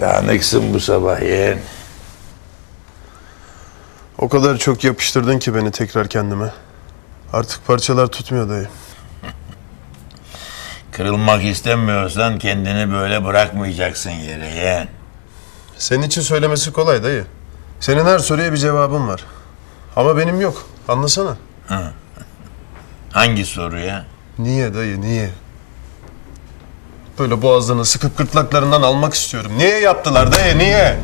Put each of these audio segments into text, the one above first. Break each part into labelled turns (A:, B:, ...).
A: Dağınıksın bu sabah yeğen.
B: O kadar çok yapıştırdın ki beni tekrar kendime. Artık parçalar tutmuyor dayı.
A: Kırılmak istemiyorsan kendini böyle bırakmayacaksın yere yeğen.
B: Senin için söylemesi kolay dayı. Senin her soruya bir cevabın var. Ama benim yok. Anlasana.
A: Hangi soruya?
B: Niye dayı niye? Böyle boğazlarını sıkıp gırtlaklarından almak istiyorum. Niye yaptılar dayı niye?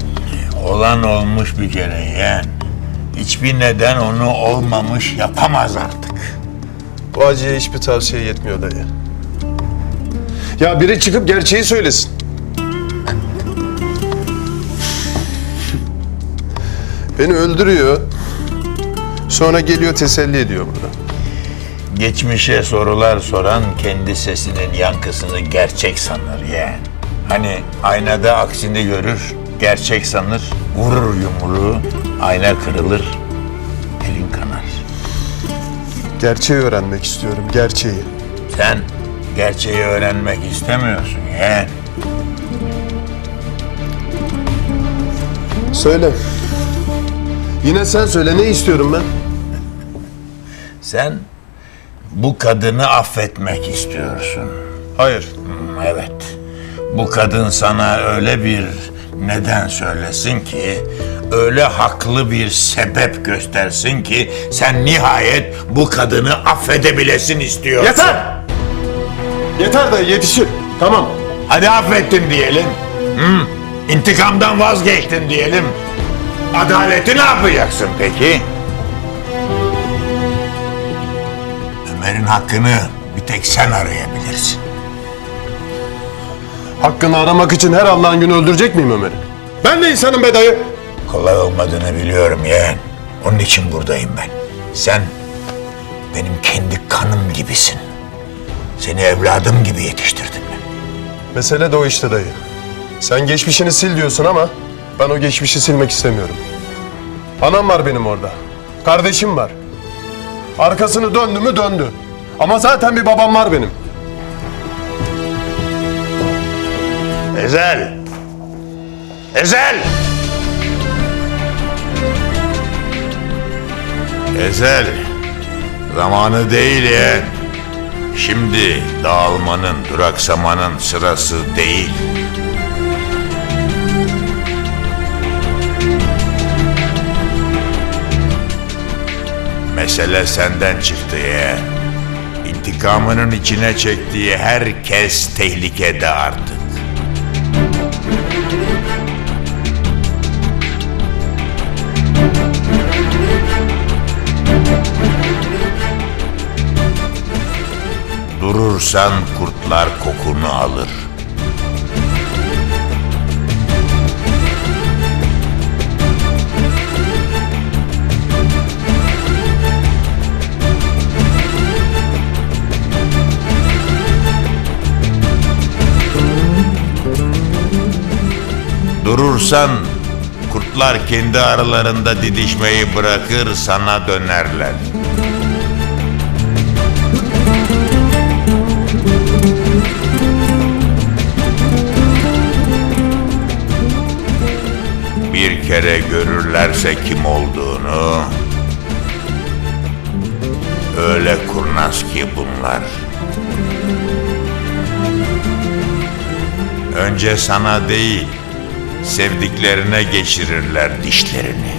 A: Olan olmuş bir kere yeğen. Hiçbir neden onu olmamış yapamaz artık.
B: Bu acıya hiçbir tavsiye yetmiyor dayı. Ya biri çıkıp gerçeği söylesin. Beni öldürüyor. Sonra geliyor teselli ediyor burada.
A: Geçmişe sorular soran kendi sesinin yankısını gerçek sanır yeğen. Hani aynada aksini görür, gerçek sanır, vurur yumruğu, ayna kırılır, elin kanar.
B: Gerçeği öğrenmek istiyorum, gerçeği.
A: Sen gerçeği öğrenmek istemiyorsun yeğen.
B: Söyle. Yine sen söyle, ne istiyorum ben?
A: Sen bu kadını affetmek istiyorsun.
B: Hayır.
A: Hmm, Evet. Bu kadın sana öyle bir neden söylesin ki, öyle haklı bir sebep göstersin ki sen nihayet bu kadını affedebilesin istiyorsun.
B: Yeter! Yeter dayı, yetişir. Tamam.
A: Hadi affettin diyelim. Hı? İntikamdan vazgeçtin diyelim. Adaleti ne yapacaksın peki? Ömer'in hakkını bir tek sen arayabilirsin.
B: Hakkını aramak için her Allah'ın günü öldürecek miyim Ömer'i? Ben de insanım be dayı.
A: Kolay olmadığını biliyorum yeğen. Onun için buradayım ben. Sen benim kendi kanım gibisin. Seni evladım gibi yetiştirdim ben.
B: Mesele de o işte dayı. Sen geçmişini sil diyorsun ama ben o geçmişi silmek istemiyorum. Anam var benim orada. Kardeşim var. Arkasını döndü mü döndü. Ama zaten bir babam var benim.
A: Ezel! Ezel! Ezel! Zamanı değil yeğen. Şimdi dağılmanın, duraksamanın sırası değil. Mesele senden çıktı yeğen. İntikamının içine çektiği herkes tehlikede artık. Durursan kurtlar kokunu alır. Durursan kurtlar kendi aralarında didişmeyi bırakır sana dönerler. Bir kere görürlerse kim olduğunu öyle kurnaz ki bunlar. Önce sana değil, sevdiklerine geçirirler dişlerini.